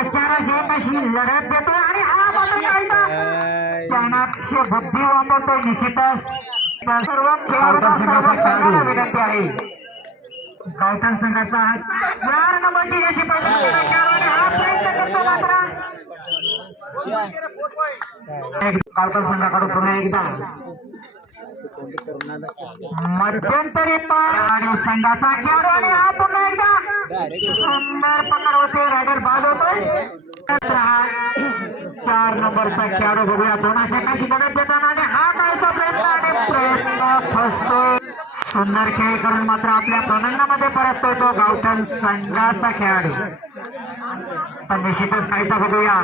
प्रचाराची कशी लढत देतो आणि हा चाणक्य बुद्धी वापरतो निश्चितच सर्व खेळाडूंना सर्व संघाला विनंती आहे गावठाण संघाचा 4 नंबरची यशी हा प्रयत्न करतो मात्र गावठाण संघाकडून पुन्हा एकदा मध्यंतरी आणि संघाचा खेळाडू आणि हा पुन्हा एकदा सुंदर पकड होते रायडर बाद होतोय 4 नंबरचा खेळाडू बघूया दोनाच्या काशी मदत देताना आणि हा कायचा प्रयत्न फसतो सुंदर खेळ करून मात्र आपल्या प्रणांगणामध्ये परततोय तो गावठाण संघाचा खेळाडू पण निश्चितच कायचा बघूया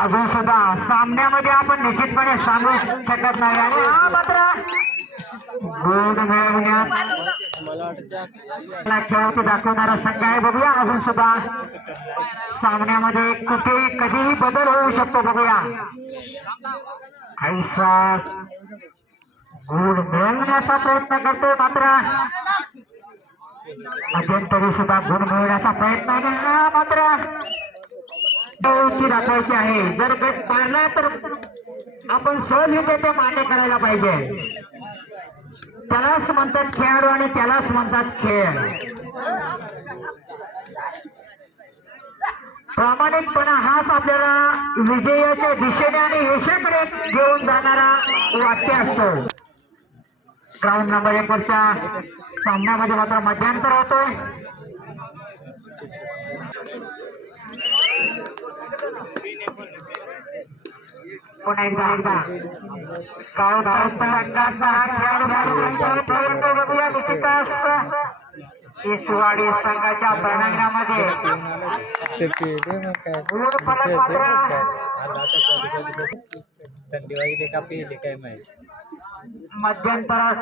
अजून सुद्धा सामन्यामध्ये आपण निश्चितपणे सांगू शकत नाही आणि हा मात्र गोल मिळवण्यात खेळाची दाखवणारा संघ आहे बघूया अजून सुद्धा सामन्यामध्ये कुठे कधीही बदल होऊ शकतो बघूया ऐसा गोल मिळवण्याचा प्रयत्न करतो मात्र मध्यंतरी सुद्धा गुण मिळवण्याचा प्रयत्न आहे हा मात्र दाखवायची आहे जर बेट पाडला तर आपण सहजरित्या मान्य करायला पाहिजे त्यालाच म्हणतात खेळाडू आणि त्यालाच म्हणतात खेळ प्रामाणिकपणा हाच आपल्याला विजयाच्या दिशेने आणि यशाकडे घेऊन जाणारा वाक्य असतो ग्राउंड नंबर 1 वरच्या सामन्यामध्ये मात्र मध्यांतर होतोय पुन्हा एकदा इसवाडी संघाच्या प्रणांगणामध्ये मध्यंतरास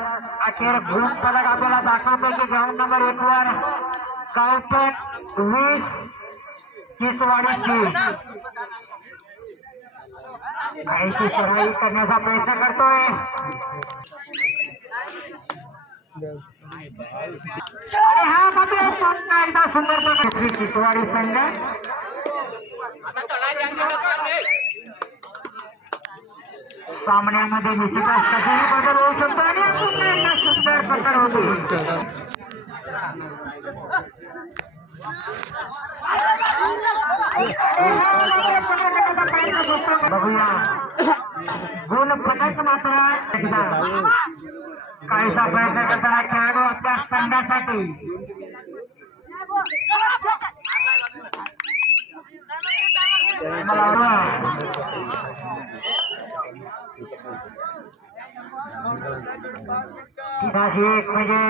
अखेर गुण फलक आपल्याला दाखवतो की ग्राउंड नंबर 1 वर गावठाण 20 इसवाडीची काहीची सराई करण्याचा प्रयत्न करतोय आणि हा मात्र पुन्हा एकदा सुंदर प्रकारे इसवाडी संघ सामन्यामध्ये निश्चितच कधीही बदल होऊ शकतो आणि पुन्हा एकदा सुंदर प्रकार होतो बघूया गुण फलक मात्र काहीसा प्रयत्न करताना खेळाडू आपल्या संघासाठी एक म्हणजे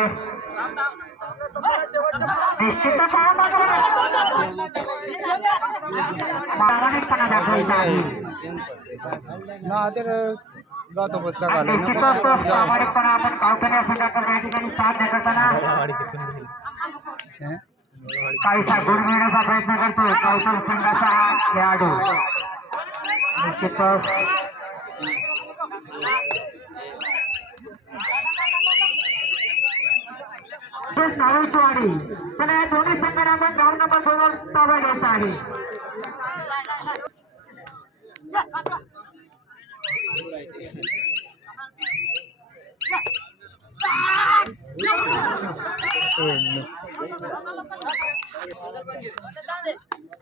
निश्चितच प्रामाणिकपणा दाखवायचा आहे निश्चितच प्रामाणिकपणा आपण गावठाण संघाकडे या ठिकाणी साथ करताना काहीसा गुण मिळण्याचा प्रयत्न करतोय गावठाण संघाचा हा खेळाडू निश्चितच नावेशवाडी चला या दोन्ही संघांना आपण ग्राउंड नंबर 2 वर ताबा घ्यायचा आहे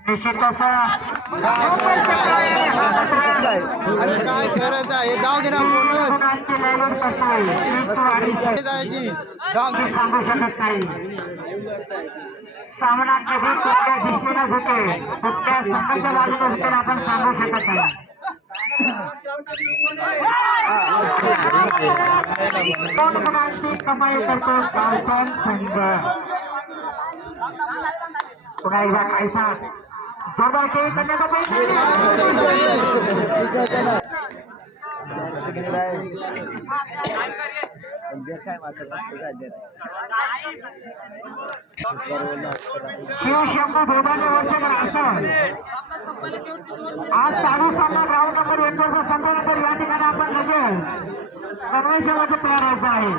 निश्चितच सांगू शकत नाही सामना कधी कुठल्या दिशेने होते कुठल्या संघाच्या बाजूने होते आपण सांगू शकत नाही कमाई करतो गावठाण संघ पुन्हा एकदा काहीसा जोरदार खेळ करण्याचा प्रयत्न शिवशंभू भोगाने वर्षकर असं आज चालू सामना ग्राउंड नंबर 1 वर संपल्यानंतर या ठिकाणी आपण नजर कमळशेवाचं तयार व्हायचं आहे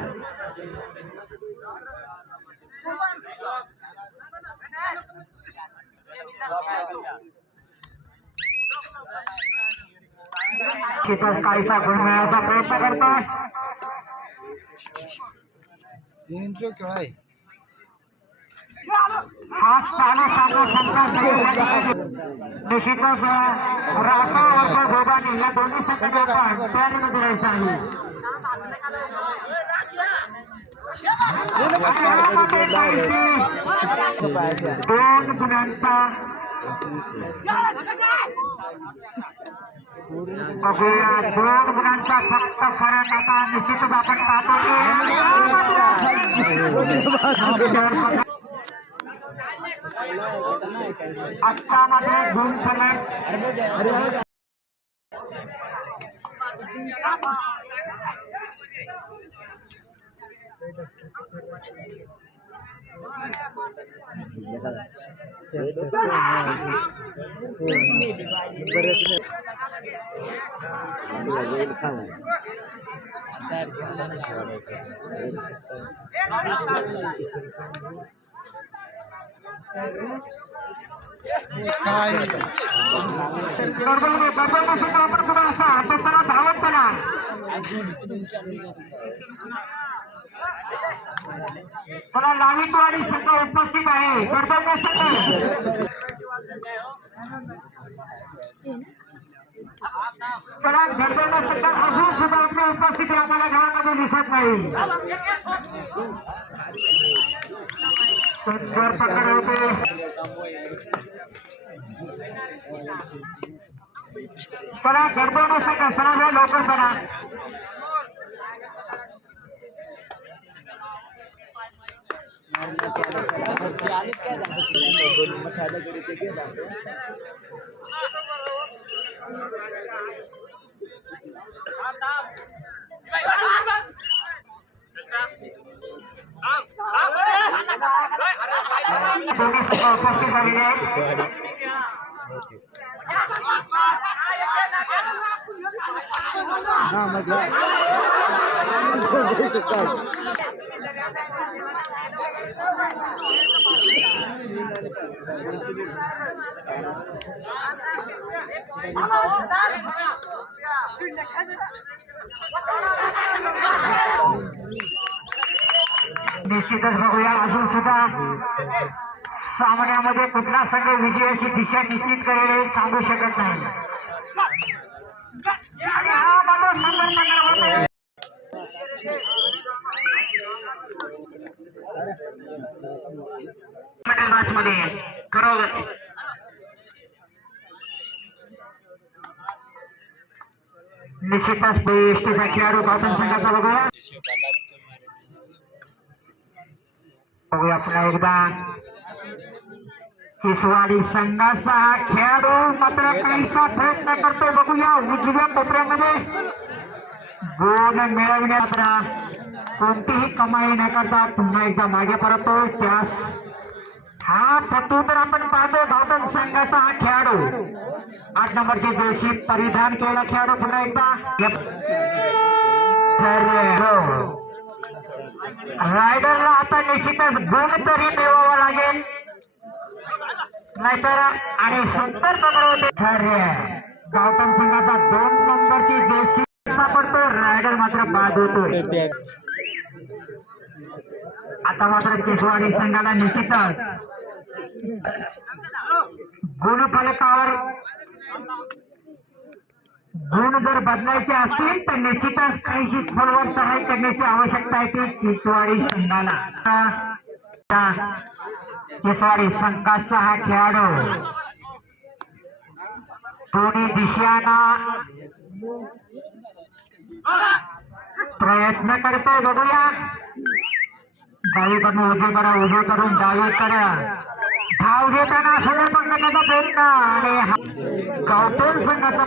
तिथंच काहीसा गुण मिळवण्याचा प्रयत्न करतोय. हा चालू सामना संघ निश्चितच राठोड वर्ग गोदानी या दोन्ही संघाचे पण तयारीमध्ये राहायचं आहे. दोन गुणांचा बघूया, 2 गुणांचा फक्त फरक आता निश्चितच आपण पाहतो. आत्ता मात्र गुण फलक धावत चला. चला लावितवाडी संघ उपस्थित आहे. कर्तव्य संघ चला कर्तव्य संघ अजून सुद्धा आपल्या उपस्थिती आम्हाला गावामध्ये दिसत नाही. सुंदर पकड होते. चला कर्तव्य संघ चला लवकर चला. उपस्थित झालेले आहेत. निश्चितच बघूया अजून सुद्धा सामन्यामध्ये कुठला संघ विजयाची दिशा निश्चित करेल हे सांगू शकत नाही. मॅच मध्ये करावं निश्चितच एसटीचा खेळाडू गौतम संघाचा बघूया. बघूया पुन्हा एकदा किसवाडी संघाचा हा खेळाडू मात्र काहीसा प्रयत्न करतो. बघूया उजव्या कोपऱ्यामध्ये गोल मिळवण्यात कोणतीही कमाई न करता पुन्हा एकदा मागे परतो. त्यास हा पटू तर आपण पाहतो गौतम संघाचा हा खेळाडू 8 नंबरची जर्सी परिधान केलेला खेळाडू पुन्हा एकदा रायडरला आता निश्चितच गुण तरी मिळवावा लागेल नाहीतर आणि सुंदर पकड होते. गौतम संघाचा 2 नंबरची जर्सी सापडतो. रायडर मात्र बाद होतोय. आता मात्र केसवाडी संघाला निश्चितच गुणफलकावर गुण जर बदलायचे असतील तर निश्चितच काहीशी खोलवर सहाय्य करण्याची आवश्यकता आहे ती केसवाडी संघाला. केसवाडी संघाचा हा खेळाडू दोन्ही दिशांना प्रयत्न करतो. बघूया डावीकडून उजवीकडे करून डावीकडे धाव घेताना सुद्धा पण करण्याचा प्रयत्न आणि गौतम संघाचा